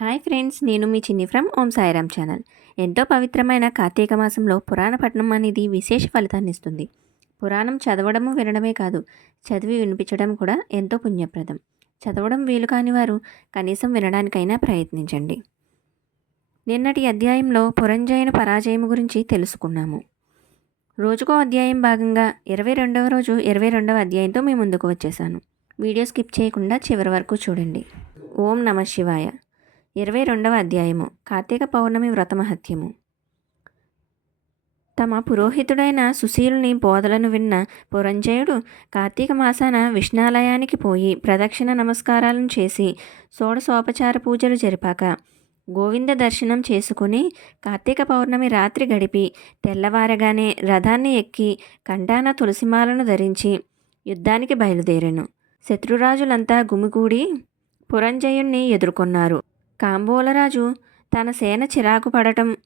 Hi friends నేను మీ చిన్ని from Om Sairam channel. ఎంతో పవిత్రమైన కార్తీక మాసంలో పురాణ పఠనం అనేది విశేష ఫలితాన్ని ఇస్తుంది. పురాణం చదవడము వినడమే కాదు చదివి వినిపించడం కూడా ఎంతో పుణ్యప్రదం. చదవడం వీలు కాని వారు కనీసం వినడానికైనా ప్రయత్నించండి. నిన్నటి అధ్యాయంలో పురంజయన పరాజయం గురించి తెలుసుకున్నాము. రోజుకో అధ్యాయం భాగంగా ఇరవై రెండవ రోజు ఇరవై రెండవ అధ్యాయంతో మీ ముందుకు వచ్చేసాను. వీడియో స్కిప్ చేయకుండా చివరి వరకు చూడండి. ఓం నమ శివాయ. ఇరవై రెండవ అధ్యాయము. కార్తీక పౌర్ణమి వ్రతమహత్యము. తమ పురోహితుడైన సుశీలుని బోధలను విన్న పురంజయుడు కార్తీక మాసాన విష్ణాలయానికి పోయి ప్రదక్షిణ నమస్కారాలను చేసి షోడశోపచార పూజలు జరిపాక గోవింద దర్శనం చేసుకుని కార్తీక పౌర్ణమి రాత్రి గడిపి తెల్లవారగానే రథాన్ని ఎక్కి కండాన తులసిమాలను ధరించి యుద్ధానికి బయలుదేరాను. శత్రురాజులంతా గుమిగూడి పురంజయుణ్ణి ఎదుర్కొన్నారు. కాంబోలరాజు తన సేన చిరాకు పడటం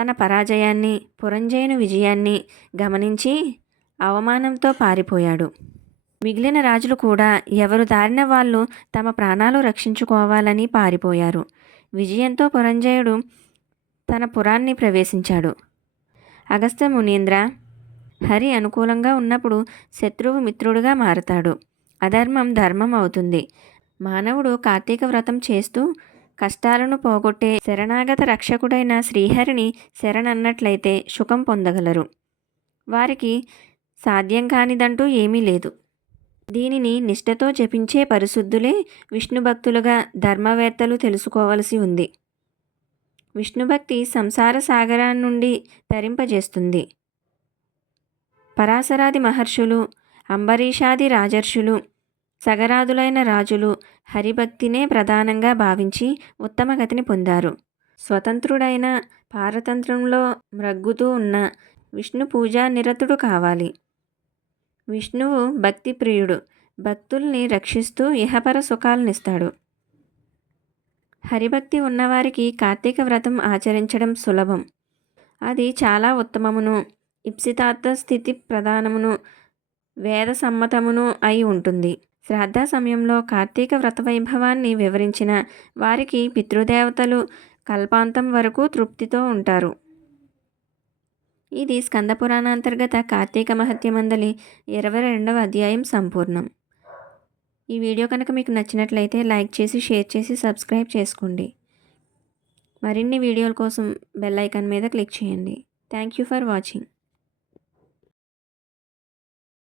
తన పరాజయాన్ని పురంజయుని విజయాన్ని గమనించి అవమానంతో పారిపోయాడు. మిగిలిన రాజులు కూడా ఎవరు దారిన వాళ్ళు తమ ప్రాణాలు రక్షించుకోవాలని పారిపోయారు. విజయంతో పురంజయుడు తన పురాన్ని ప్రవేశించాడు. అగస్త్య మునీంద్ర హరి అనుకూలంగా ఉన్నప్పుడు శత్రువు మిత్రుడుగా మారతాడు. అధర్మం ధర్మం అవుతుంది. మానవుడు కార్తీక వ్రతం చేస్తూ కష్టాలను పోగొట్టే శరణాగత రక్షకుడైన శ్రీహరిని శరణన్నట్లయితే సుఖం పొందగలరు. వారికి సాధ్యం కానిదంటూ ఏమీ లేదు. దీనిని నిష్ఠతో జపించే పరిశుద్ధులే విష్ణుభక్తులుగా ధర్మవేత్తలు తెలుసుకోవలసి ఉంది. విష్ణుభక్తి సంసార సాగరాన్ని నుండి తరింపజేస్తుంది. పరాశరాది మహర్షులు అంబరీషాది రాజర్షులు సగరాదులైన రాజులు హరిభక్తినే ప్రధానంగా భావించి ఉత్తమ గతిని పొందారు. స్వతంత్రుడైన పారతంత్రంలో మ్రగ్గుతూ ఉన్న విష్ణు పూజా నిరతుడు కావాలి. విష్ణువు భక్తి ప్రియుడు భక్తుల్ని రక్షిస్తూ ఇహపర సుఖాలనిస్తాడు హరిభక్తి ఉన్నవారికి కార్తీక వ్రతం ఆచరించడం సులభం. అది చాలా ఉత్తమమును ఇప్సితార్థ స్థితి ప్రధానమును వేద సమ్మతమును అయి ఉంటుంది. శ్రాద్ధ సమయంలో కార్తీక వ్రత వైభవాన్ని వివరించిన వారికి పితృదేవతలు కల్పాంతం వరకు తృప్తితో ఉంటారు. ఇది స్కందపురాణాంతర్గత కార్తీక మహత్యమందలి ఇరవై రెండవ అధ్యాయం సంపూర్ణం. ఈ వీడియో కనుక మీకు నచ్చినట్లయితే లైక్ చేసి షేర్ చేసి సబ్స్క్రైబ్ చేసుకోండి. మరిన్ని వీడియోల కోసం బెల్ ఐకాన్ మీద క్లిక్ చేయండి. Thank you for watching.